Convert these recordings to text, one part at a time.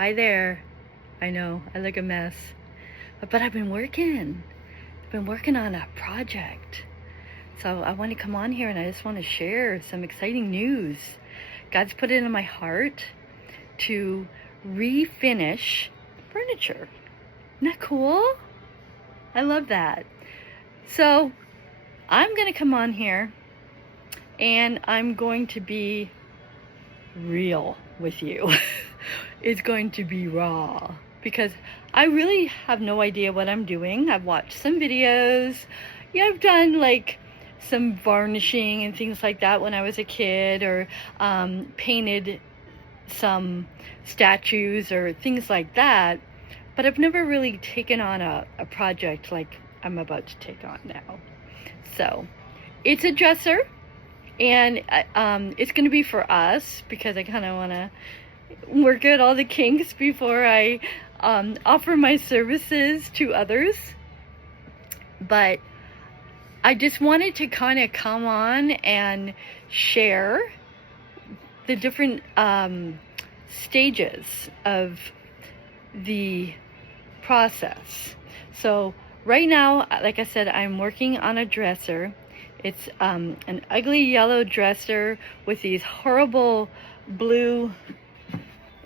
Hi there. I know, I look a mess. But I've been working. I've been working on a project. So I want to come on here and I just want to share some exciting news. God's put it in my heart to refinish furniture. Isn't that cool? I love that. So I'm going to come on here and I'm going to be real with you. It's going to be raw because I really have no idea what I'm doing. I've watched some videos. Yeah, I've done like some varnishing and things like that when I was a kid, or painted some statues or things like that. But I've never really taken on a project like I'm about to take on now. So it's a dresser, and it's going to be for us because I kind of want to work out all the kinks before I offer my services to others. But I just wanted to kind of come on and share the different stages of the process. So right now, like I said, I'm working on a dresser. It's an ugly yellow dresser with these horrible blue,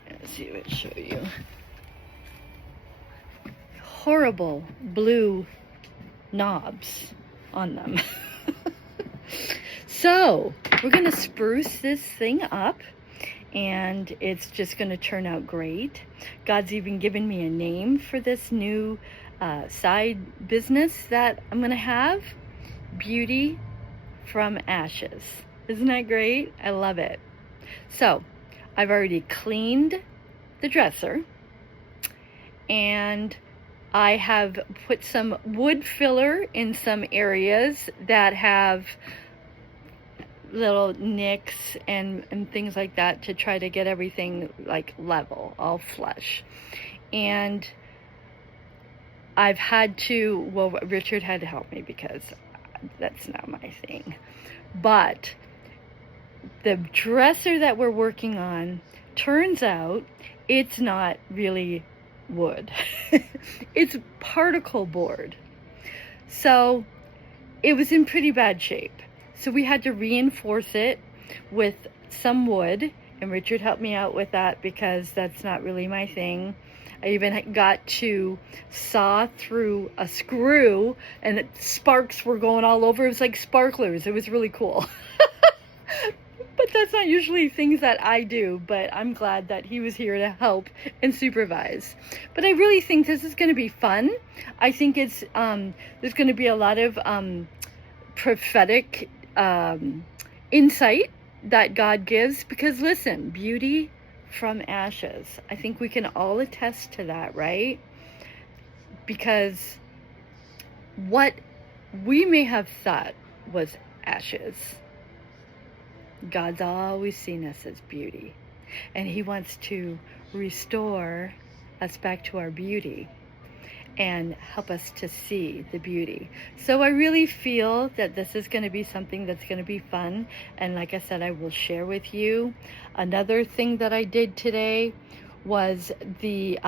let's see if I show you, horrible blue knobs on them. So we're gonna spruce this thing up and it's just gonna turn out great. God's even given me a name for this new side business that I'm gonna have. Beauty from Ashes. Isn't that great? I love it. So I've already cleaned the dresser and I have put some wood filler in some areas that have little nicks and things like that to try to get everything like level, all flush. And I've had to, well, Richard had to help me because that's not my thing. But the dresser that we're working on, turns out it's not really wood. It's particle board. So it was in pretty bad shape. So we had to reinforce it with some wood, and Richard helped me out with that because that's not really my thing. I even got to saw through a screw and sparks were going all over. It was like sparklers. It was really cool. But that's not usually things that I do, but I'm glad that he was here to help and supervise. But I really think this is going to be fun. I think it's there's going to be a lot of prophetic insight that God gives, because listen, beauty from ashes. I think we can all attest to that, right? Because what we may have thought was ashes, God's always seen us as beauty, and he wants to restore us back to our beauty and help us to see the beauty. So I really feel that this is going to be something that's going to be fun, and like I said, I will share with you. Another thing that I did today was the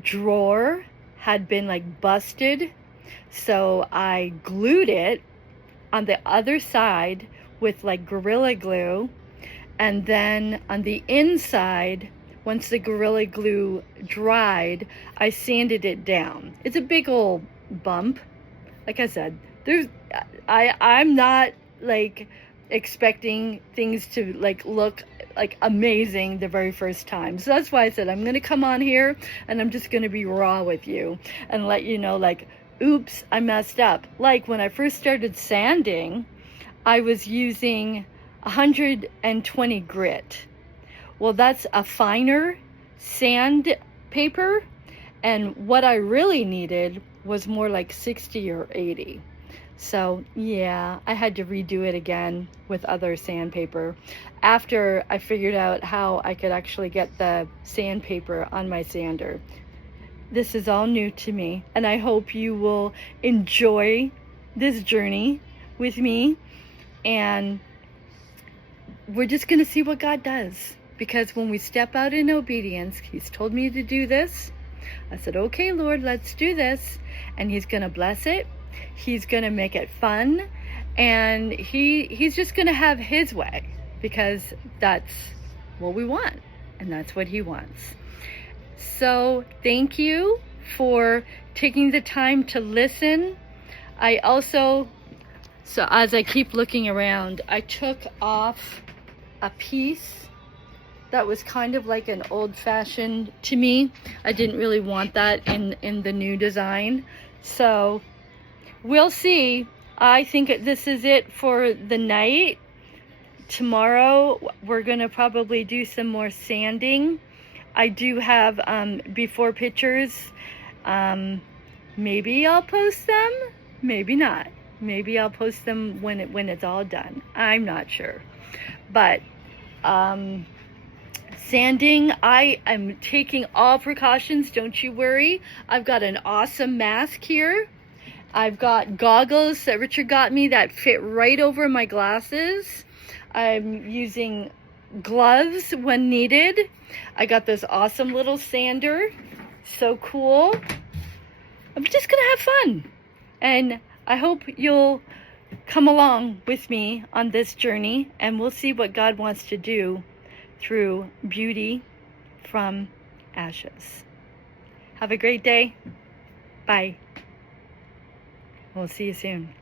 drawer had been like busted, so I glued it on the other side with like Gorilla Glue, and then on the inside, once the Gorilla Glue dried, I sanded it down. It's a big old bump. Like I said, I'm not like expecting things to like look like amazing the very first time. So that's why I said I'm gonna come on here and I'm just gonna be raw with you and let you know, like, oops, I messed up. Like when I first started sanding, I was using 120 grit. Well, that's a finer sandpaper, and what I really needed was more like 60 or 80. So yeah, I had to redo it again with other sandpaper after I figured out how I could actually get the sandpaper on my sander. This is all new to me, and I hope you will enjoy this journey with me, and we're just gonna see what God does. because when we step out in obedience, he's told me to do this. I said, okay, Lord, let's do this. And he's going to bless it. He's going to make it fun. And he's just going to have his way, because that's what we want. And that's what he wants. So thank you for taking the time to listen. I also, so as I keep looking around, I took off a piece that was kind of like an old-fashioned to me. I didn't really want that in the new design. So we'll see. I think this is it for the night. Tomorrow we're gonna probably do some more sanding. I do have before pictures. Maybe I'll post them, maybe not. Maybe I'll post them when it's all done. I'm not sure. But sanding, I am taking all precautions, don't you worry. I've got an awesome mask here. I've got goggles that Richard got me that fit right over my glasses. I'm using gloves when needed. I got this awesome little sander. So cool. I'm just gonna have fun. And I hope you'll come along with me on this journey, and we'll see what God wants to do through beauty from ashes. Have a great day. Bye. We'll see you soon.